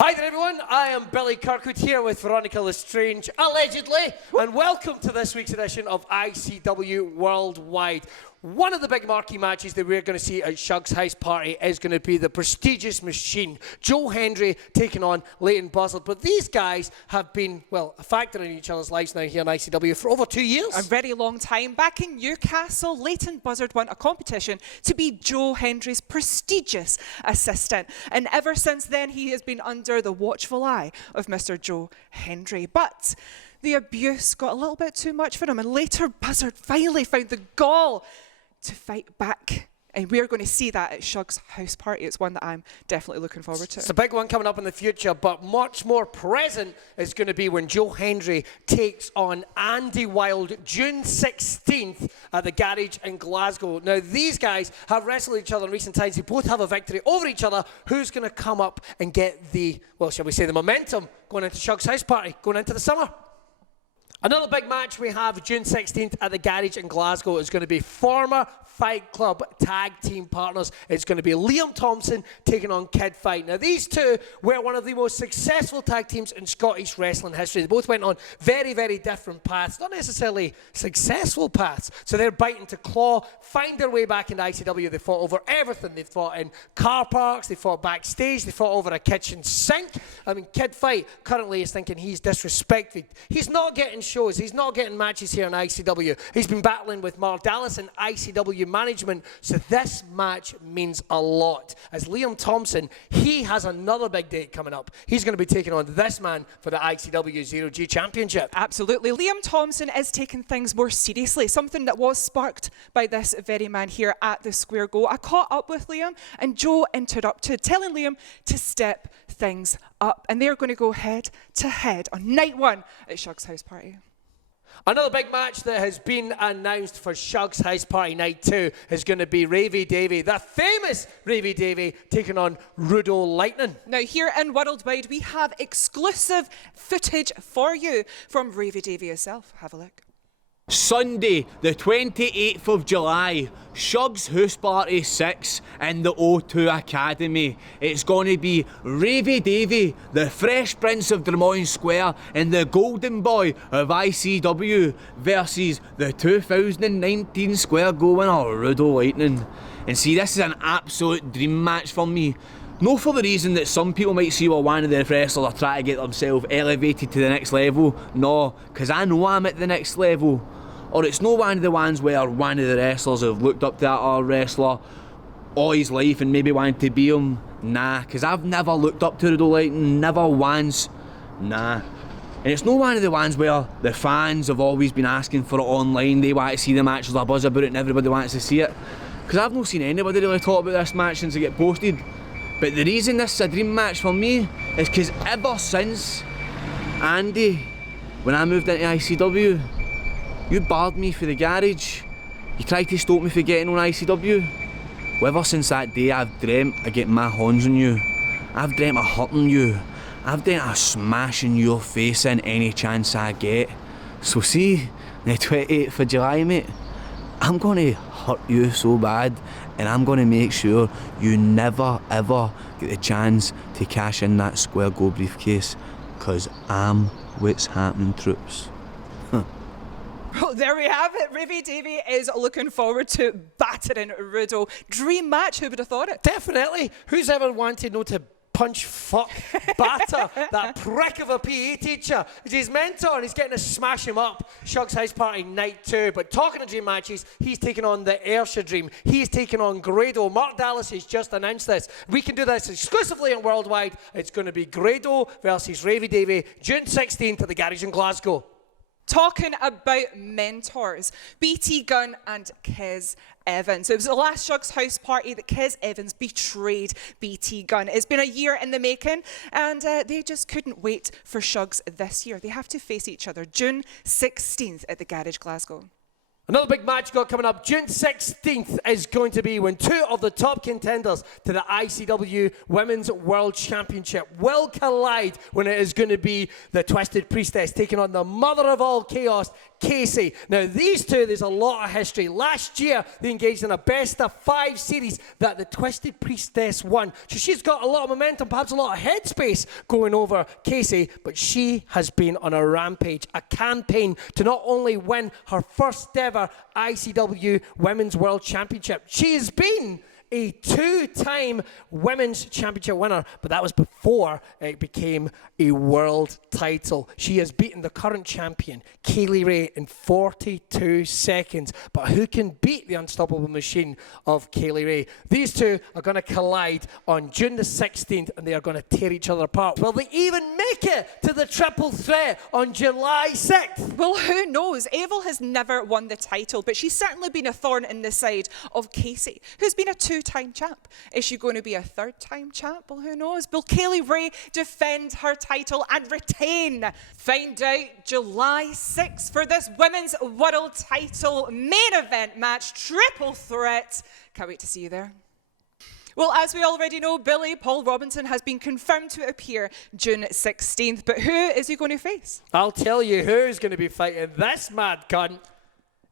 Hi there everyone, I am Billy Kirkwood here with Veronica Le Strange, allegedly, and welcome to this week's edition of ICW Worldwide. One of the big marquee matches that we're going to see at Shug's house party is going to be the prestigious Machine, Joe Hendry taking on Leighton Buzzard. But these guys have been, well, a factor in each other's lives now here in ICW for over 2 years. A very long time. Back in Newcastle, Leighton Buzzard won a competition to be Joe Hendry's prestigious assistant. And ever since then, he has been under the watchful eye of Mr. Joe Hendry. But the abuse got a little bit too much for him, and later Buzzard finally found the gall to fight back. And we're going to see that at Shug's house party. It's one that I'm definitely looking forward to. It's a big one coming up in the future, but much more present is going to be when Joe Hendry takes on Andy Wilde June 16th at the Garage in Glasgow. Now, these guys have wrestled each other in recent times. They both have a victory over each other. Who's going to come up and get the, well, shall we say, the momentum going into Shug's house party, going into the summer? Another big match we have June 16th at the Garage in Glasgow is going to be former Fight Club tag team partners. It's going to be Liam Thompson taking on Kid Fight. Now, these two were one of the most successful tag teams in Scottish wrestling history. They both went on very, very different paths, not necessarily successful paths. So they're biting to claw, find their way back into ICW. They fought over everything. They fought in car parks, they fought backstage, they fought over a kitchen sink. I mean, Kid Fight currently is thinking he's disrespected. He's not getting shows, he's not getting matches here in ICW. He's been battling with Mark Dallas and ICW management, so this match means a lot. As Liam Thompson, he has another big date coming up. He's going to be taking on this man for the ICW 0G Championship. Absolutely. Liam Thompson is taking things more seriously, something that was sparked by this very man here at the Square Go. I caught up with Liam and Joe interrupted, telling Liam to step things up, and they're going to go head to head on night one at Shug's house party. Another big match that has been announced for Shug's house party night 2 is going to be Riva Davey, the famous Riva Davey, taking on Rudo Lightning. Now, here in Worldwide, we have exclusive footage for you from Riva Davey herself. Have a look. Sunday, the 28th of July, Shug's House Party 6 in the O2 Academy. It's going to be Riva Davey, the Fresh Prince of Drummoyne Square and the Golden Boy of ICW versus the 2019 Square Go winner, Rudo Lightning. And see, this is an absolute dream match for me. No for the reason that some people might see where one of the wrestlers are trying to get themselves elevated to the next level. No, because I know I'm at the next level. Or it's no one of the ones where one of the wrestlers have looked up to that other wrestler all his life and maybe wanted to be him. Nah, because I've never looked up to Rudo Lightning, never once. Nah. And it's no one of the ones where the fans have always been asking for it online. They want to see the match, there's a buzz about it and everybody wants to see it. Because I've not seen anybody really talk about this match since it get posted. But the reason this is a dream match for me is because ever since Andy, when I moved into ICW, you barred me for the Garage. You tried to stop me from getting on ICW. Well, ever since that day, I've dreamt of getting my hands on you. I've dreamt of hurting you. I've dreamt of smashing your face in any chance I get. So see, the 28th of July, mate, I'm going to hurt you so bad, and I'm going to make sure you never, ever get the chance to cash in that Square Go briefcase, because I'm what's happening, troops. Well, there we have it. Riva Davey is looking forward to battering Rudo. Dream match, who would have thought it? Definitely. Who's ever wanted to punch, fuck, batter that prick of a PE teacher? He's his mentor and he's getting to smash him up. Shug's house party night 2. But talking of dream matches, he's taking on the Ayrshire Dream. He's taking on Grado. Mark Dallas has just announced this. We can do this exclusively on Worldwide. It's going to be Grado versus Riva Davey, June 16th at the Garage in Glasgow. Talking about mentors, BT Gunn and Kez Evans. It was the last Shug's house party that Kez Evans betrayed BT Gunn. It's been a year in the making, and they just couldn't wait for Shug's this year. They have to face each other June 16th at the Garage Glasgow. Another big match got coming up. June 16th is going to be when two of the top contenders to the ICW Women's World Championship will collide, when it is going to be the Twisted Priestess taking on the mother of all chaos, Casey. Now, these two, there's a lot of history. Last year, they engaged in a best-of-5 series that the Twisted Priestess won. So she's got a lot of momentum, perhaps a lot of headspace going over Casey, but she has been on a rampage, a campaign to not only win her first ever ICW Women's World Championship. She has been a 2-time Women's Championship winner, but that was before it became a world title. She has beaten the current champion, Kaylee Ray, in 42 seconds. But who can beat the unstoppable machine of Kaylee Ray? These two are going to collide on June the 16th, and they are going to tear each other apart. Will they even make it to the triple threat on July 6th? Well, who knows? Abel has never won the title, but she's certainly been a thorn in the side of Casey, who's been a 2-time champ. Is she going to be a 3rd-time champ? Well, who knows? Will Kaylee Ray defend her title and retain? Find out July 6th for this Women's World Title main event match, triple threat. Can't wait to see you there. Well, as we already know, Billy Paul Robinson has been confirmed to appear June 16th, but who is he going to face? I'll tell you who's going to be fighting this mad cunt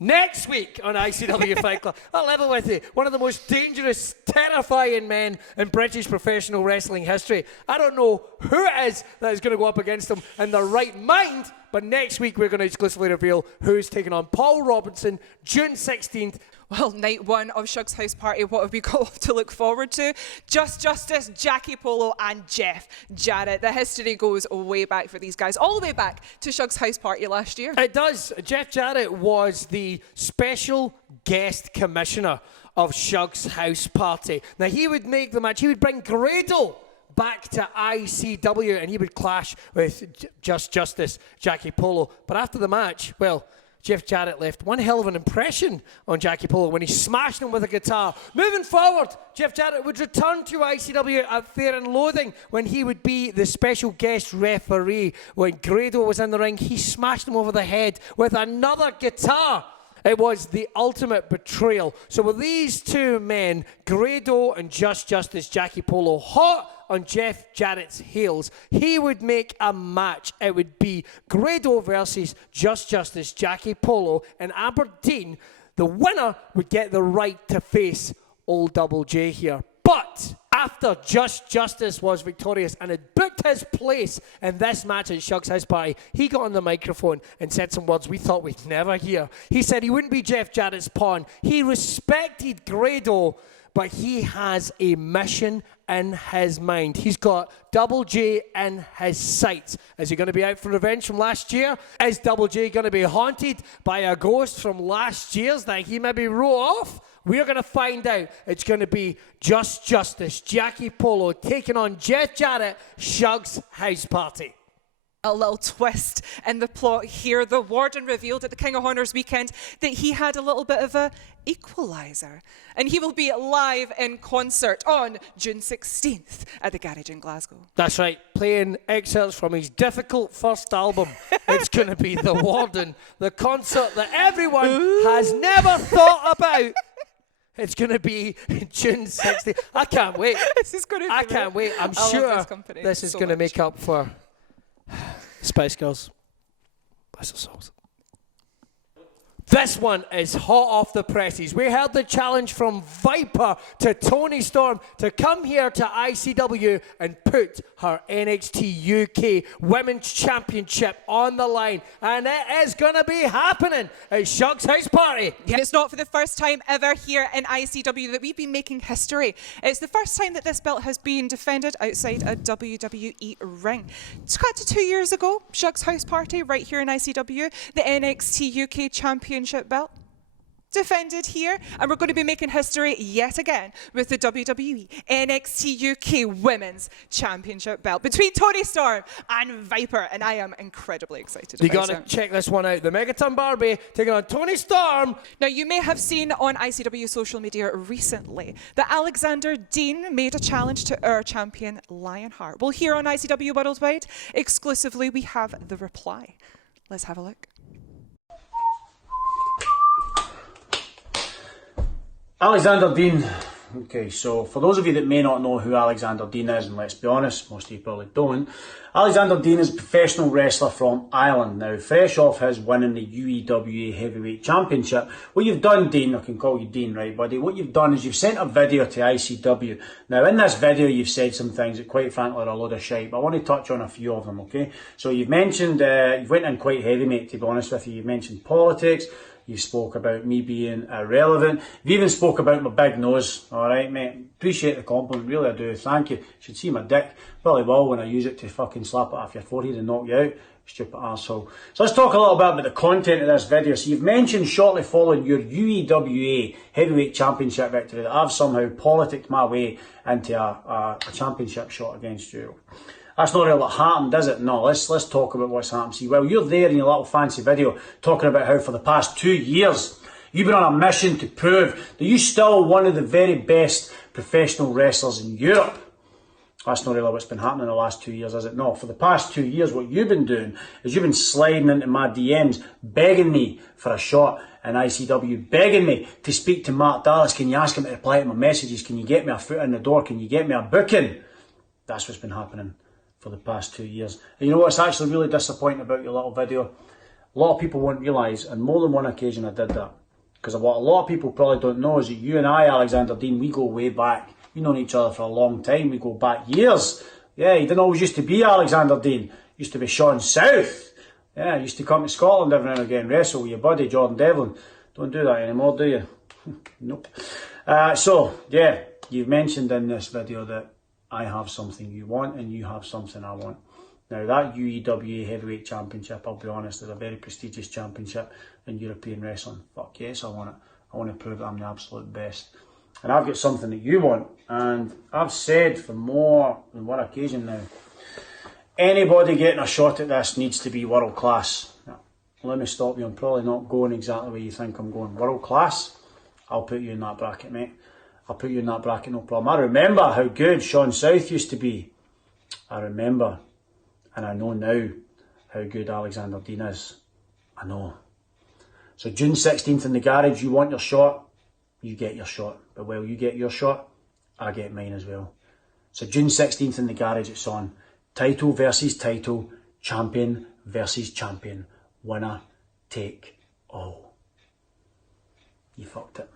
next week on ICW Fight Club. I'll level with you. One of the most dangerous, terrifying men in British professional wrestling history. I don't know who it is that is going to go up against him in their right mind, but next week we're going to exclusively reveal who's taking on Paul Robinson, June 16th. Well, night one of Shug's house party, what have we got to look forward to? Just Justice, Jackie Polo and Jeff Jarrett. The history goes way back for these guys, all the way back to Shug's house party last year. It does. Jeff Jarrett was the special guest commissioner of Shug's house party. Now, he would make the match. He would bring Grado back to ICW and he would clash with Justice, Jackie Polo. But after the match, well, Jeff Jarrett left one hell of an impression on Jackie Polo when he smashed him with a guitar. Moving forward, Jeff Jarrett would return to ICW at Fear and Loathing when he would be the special guest referee. When Grado was in the ring, he smashed him over the head with another guitar. It was the ultimate betrayal. So with these two men, Grado and Justice Jackie Polo, hot on Jeff Jarrett's heels, he would make a match. It would be Grado versus Justice Jackie Polo in Aberdeen. The winner would get the right to face Old Double J here. But after Justice was victorious and had booked his place in this match at Shug's house party, he got on the microphone and said some words we thought we'd never hear. He said he wouldn't be Jeff Jarrett's pawn. He respected Grado, but he has a mission in his mind. He's got Double J in his sights. Is he going to be out for revenge from last year? Is Double J going to be haunted by a ghost from last year's that he maybe wrote off? We're going to find out. It's going to be Justice, Jackie Polo, taking on Jeff Jarrett, Shug's house party. A little twist in the plot here. The Warden revealed at the King of Honours weekend that he had a little bit of a equaliser. And he will be live in concert on June 16th at the Garage in Glasgow. That's right, playing excerpts from his difficult first album. It's going to be The Warden, the concert that everyone has never thought about. It's going to be June 16th. I can't wait. This is going to be I can't wait. I'm sure this is going to make up for Spice Girls. Bless their souls. This one is hot off the presses. We heard the challenge from Viper to Toni Storm to come here to ICW and put her NXT UK Women's Championship on the line. And it is going to be happening at Shug's house party. Yeah, it's not for the first time ever here in ICW that we've been making history. It's the first time that this belt has been defended outside a WWE ring. It's cut to 2 years ago, Shug's house party right here in ICW, the NXT UK Championship belt defended here, and we're going to be making history yet again with the WWE NXT UK Women's Championship belt between Toni Storm and Viper, and I am incredibly excited You about got to it. check this one out. The Megaton Barbie taking on Toni Storm. Now, you may have seen on ICW social media recently that Alexander Dean made a challenge to our champion Lionheart. Well, here on ICW Worldwide, exclusively, we have the reply. Let's have a look. Alexander Dean Okay, so for those of you that may not know who Alexander Dean is, and let's be honest, most of you probably don't, Alexander Dean is a professional wrestler from Ireland. Now, fresh off his winning the UEWA Heavyweight Championship, what you've done, Dean, I can call you Dean, right, buddy? What you've done is you've sent a video to ICW. Now, in this video, you've said some things that, quite frankly, are a load of shite, but I want to touch on a few of them, okay? So you've mentioned, you've went in quite heavy, mate, to be honest with you. You've mentioned politics. You spoke about me being irrelevant. You even spoke about my big nose. Alright, mate. Appreciate the compliment. Really, I do. Thank you. You should see my dick. Probably will when I use it to fucking slap it off your forehead and knock you out. Stupid arsehole. So let's talk a little bit about the content of this video. So you've mentioned shortly following your UEWA Heavyweight Championship victory that I've somehow politicked my way into a championship shot against you. That's not really what happened, is it? No, let's talk about what's happened. See, well, you're there in your little fancy video talking about how for the past 2 years you've been on a mission to prove that you're still one of the very best professional wrestlers in Europe. That's not really what's been happening in the last 2 years, is it? No, for the past 2 years what you've been doing is you've been sliding into my DMs, begging me for a shot in ICW, begging me to speak to Mark Dallas. Can you ask him to reply to my messages? Can you get me a foot in the door? Can you get me a booking? That's what's been happening for the past 2 years. And you know what's actually really disappointing about your little video? A lot of people won't realise, and more than one occasion I did that, because what a lot of people probably don't know is that you and I, Alexander Dean, we go way back. We've known each other for a long time. We go back years. Yeah, he didn't always used to be Alexander Dean. He used to be Sean South. Yeah, he used to come to Scotland every now and again, wrestle with your buddy Jordan Devlin. Don't do that anymore, do you? Nope. So, yeah, you've mentioned in this video that I have something you want and you have something I want. Now that UEWA Heavyweight Championship, I'll be honest, is a very prestigious championship in European wrestling. Fuck yes, I want it. I want to prove that I'm the absolute best. And I've got something that you want. And I've said for more than one occasion now, anybody getting a shot at this needs to be world class. Now, let me stop you, I'm probably not going exactly where you think I'm going. World class? I'll put you in that bracket, mate. I'll put you in that bracket, no problem. I remember how good Sean South used to be. I remember, and I know now how good Alexander Dean is. I know. So June 16th in the garage, you want your shot, you get your shot. But while you get your shot, I get mine as well. So June 16th in the garage, it's on. Title versus title, champion versus champion. Winner take all. You fucked it.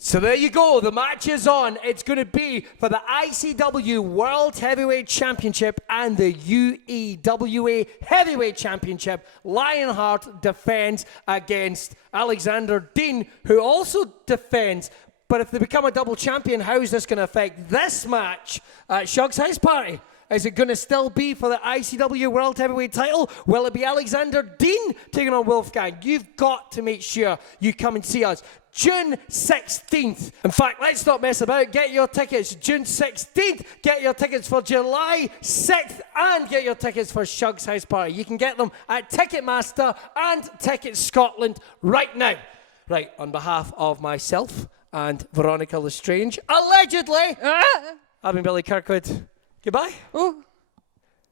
So there you go, the match is on. It's going to be for the ICW World Heavyweight Championship and the UEWA Heavyweight Championship. Lionheart defends against Alexander Dean, who also defends. But if they become a double champion, how is this going to affect this match at Shug's House Party? Is it going to still be for the ICW World Heavyweight title? Will it be Alexander Dean taking on Wolfgang? You've got to make sure you come and see us. June 16th. In fact, let's not mess about. Get your tickets June 16th. Get your tickets for July 6th. And get your tickets for Shug's House Party. You can get them at Ticketmaster and Ticket Scotland right now. Right, on behalf of myself and Veronica Le Strange, allegedly, I've been Billy Kirkwood. Goodbye. Oh.